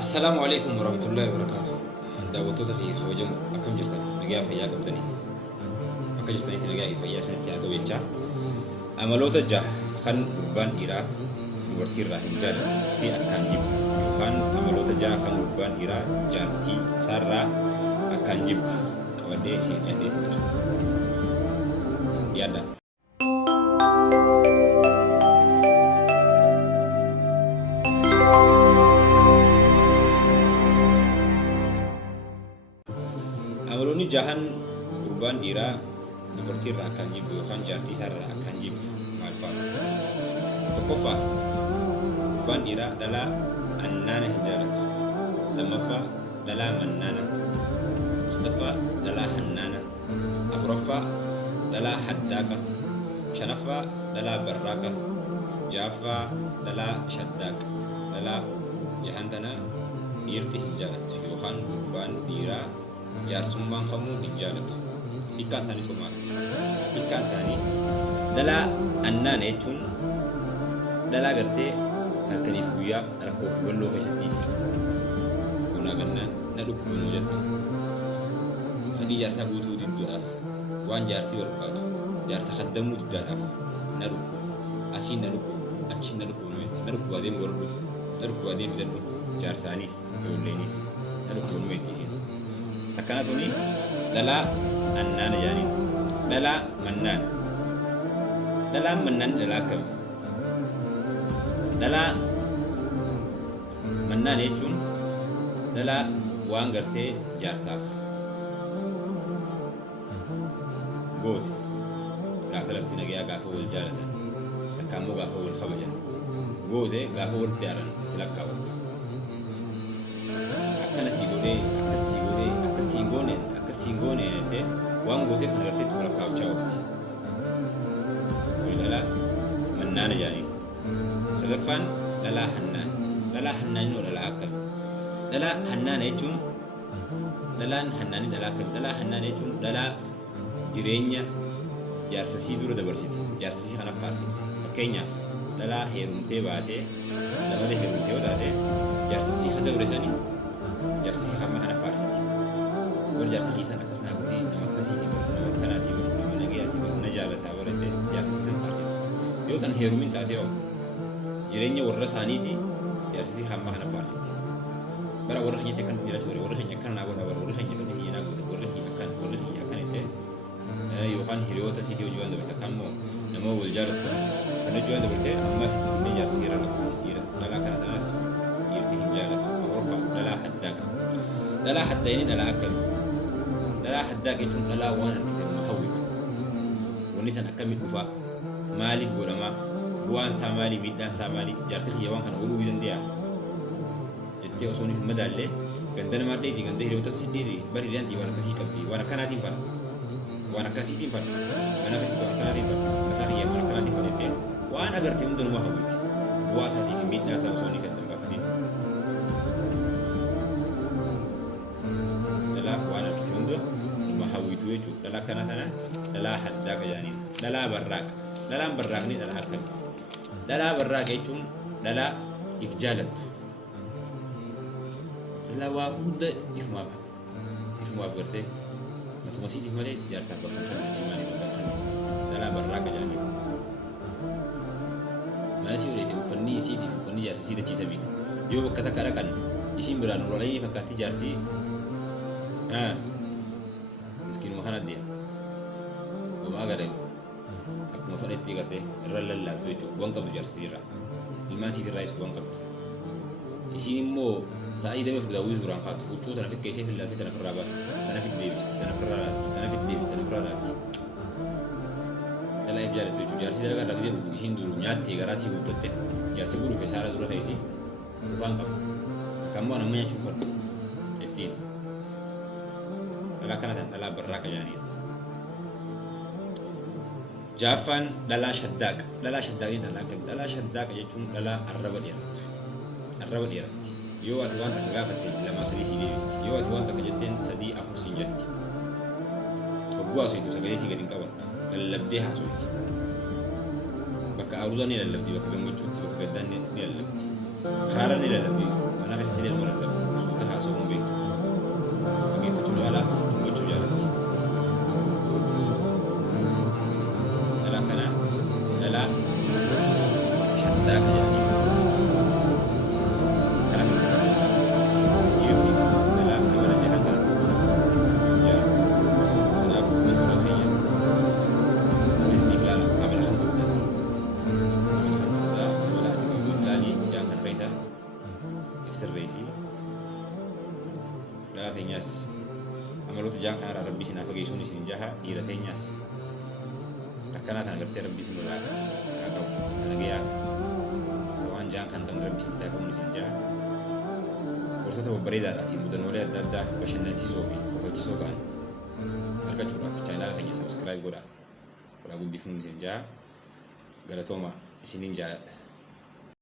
Assalamualaikum warahmatullahi wabarakatuh. Daawwattoota fi kabajamoo akkam jirtan nagaa fayyaa qabdanii akka jirtanitti nagaa fayyaa isinitti haa ta'u jechaa amaloota jaha kan gurbaan dhiiraa dubartii irraa hin jaalanne fi akkaan jibbu yookaan amaloota jaha kan gurbaan dhiiraa jaartii isaarraa akkaan jibbu qabadhee isin dhiyeeffadha. Yaadda. Amaloonni jahan gurbaan dhiiraa dubartii irraa akkaan jibbu yookaan jaartii isaarraa akkaan jibbu maal fa'a? Tokkoffaa gurbaan dhiiraa dhalaa annaana hin jaalatu. Lammaffaa dhalaa mannaana. Sadaffaa dhalaa hannaana. Afuraffaa dhalaa haddaaqa. Shanaffaa dhalaa barraaqa. Ja'affaa dhalaa shaddaaqa. Dhalaa jahan tana dhiirti hin jaalatu yookaan gurbaan dhiiraa jaarsummaan kamuu hin jaalatu. Hiikkaan isaanii maali? Hiikkaan isaanii dhalaa annaana jechuun dhalaa gartee halkaniif guyyaa rakkoo fi walloo keessattis bunaa gannaan na dhukkubinuu jettu. Fedhii jaarsaa guutuu didduudhaaf waan jaarsi barbaadu jaarsa haddamuu diddaadhaaf na dhukkubu. Asiin na dhukkubu, achiin na dhukkubu numetti. Na dhukkubaa deemu warra dhufu, na dhukkubaa deemu dadhu jaarsaanis ijoolleenis na dhukkubu numetti isin. Akkanatuni dhalaa annaana jedhanii dhalaa mannaana. Dhalaan mannaan dhalaa akkami? Dhalaa mannaana jechuun dhalaa waan gartee jaarsaaf goote gaafa lafti nagayaa gaafa wal jaalatan takka immoo gaafa wal kabajan goote gaafa walitti aaran itti lakkaawwatu. Akkana sii godhee akkasii goone jettee waan gooteef kan agartee itti lakkaawwachaa oolti. Kuni dhalaa mannaana jedhanii. Sadaffaan dhalaa hannaana. Dhalaa hannaanii moo dhalaa akkami? Dhalaa hannaana jechuun dhalaan hannaanii dhalaa akkami? Dhalaa hannaana jechuun dhalaa jireenya jaarsasii dura dabarsite jaarsasii kana faarsitu. Fakkeenyaaf dhalaa heerumtee baatee dabalee heerumtee yoo taate jaarsasii kan dabre sanii jaarsasii hamma kana faarsiti. Warri jaarsa keessan akkas naa godhee nama akkasiitii godhu nama akkanaatii godhu nama nagayaatii godhu na jaalataa barattee jaarsasii san faarsiti. Yoo tan heerumin taate yoo jireenya warra isaaniitii jaarsasii hamma kana faarsiti. Bara warra keenyatti akkan jiraatu warra keenya akkan naa godha warra keenya fedhii kiyya naa godha warra keenya akkan ittee yookaan hiriyoota siitii hojii waan dabarsa kan immoo nama wal jaalatu sana hojii waan dabartee amma itti jaarsasii irra lakkoofsi dhiira dhalaa kana tanas dhiirti hin jaalatu. Afuraffaa dhalaa haddaaqa. Dhalaa haddaa'inii dhalaa akkamii? Dhalaa haddaaqa jechuun dhalaa waan harkite nama hawwitu. Wanni san akkamitti dhufaa? Maaliif godhamaa? Bu'aan isaa maali? Miidhaan isaa maali? Jaarsi kiyya waan kana ooluu danda'a jettee osoo hin madaallee ganda namaa dheedhi ganda hiriyoota siddeeti bari hiriyaantii waan akkasii qabdi waan akkanaatiin fara waan akkasiitiin fara mana akkasiitti waan akkanaatiin fara mataa kiyya waan akkanaatiin fara jettee waan agarte hunda nama hawwiti. Bu'aa isaatii fi miidhaa isaa osoo hin gaddan baafatiin. Dhalaa waan harkite hunda nama hawwitu jechuudha. Dhalaa kana tana dhalaa haddaaqa jedhaniin. Dhalaa barraaqa. Dhalaan barraaqni dhalaa akkamii? Dhalaa barraaqa jechuun dhalaa if jaalattu. Dhalaa waa hunda ifumaaf gartee matuma siitiif malee jaarsaaf bakka kan maaliif bakka kan dhalaa barraaqa jedhaniin. Mana si oolete uffanni isiitiif uffanni jaarsi sii dachiisame yoo bakka takka dhaqan isiin biraan roolanii fakkaatti jaarsi miskiinuma kana deema. Wamaa gadee akkuma fedhetti gartee irra lallaatu jechuudha. Waan qabdu jaarsisii irraa ilmaan siitii irraas waan qabdu. Isiin immoo sa'aatii damee furdaawwii suuraan kaatu huccuu tana fikkeessee fillaatee tana firraa baasti tana fit deebisti tana firraa laatti tana fit deebisti tana firraa laatti. Dhalaa if jaalatu jechuudha. Jaarsi dalagaa irraa jedhu isiin duru nyaattee garaa sii guuttatte jaarsi guruuf saala dura ta'isi waan qabu. Akka immoo nama nyaachuuf fadhu ittiin. Dhalaa kana tan dhalaa barraaqa jedhaniidha. Ja'affaan dhalaa shaddaaqa. Dhalaa shaddaaqni dhalaa akkamii? Dhalaa shaddaaqa jechuun dhalaa arraba dheerattu. Arraba dheeratti. Yoo ati waan takka gaafatte lama sadii sii deebisti. Yoo ati waan takka jetteen sadii afur siin jetti. Hogguu haasoftu sagalee sii gadi hin qabattu. Lallabdee haasofti. Bakka aruuzaa ni lallabdi, bakka gammachuutti, bakka gaddaan ni lallabdi. Karaara ni lallabdi. Mana keessatti ilma lallabdi. isa ibsirreesi dhalaa teenyaas amaloota jaan kanarraa rabbii isin akka geessuun isin jaha dhiira teenyaas akkanaa kana gartee rabbii isin irraa haa qabu nagayaa waan jaan kan kan rabbii isin haa qabu isin jaha gosoota babbareedaadhaa fi mudannoolee adda addaa bashannansiisoo fi kofalchiisoo ta'an argachuudhaaf chaanaala keenya sabskiraayib godhaa guddifnuun isin jaha galatooma isiniin jaaladha.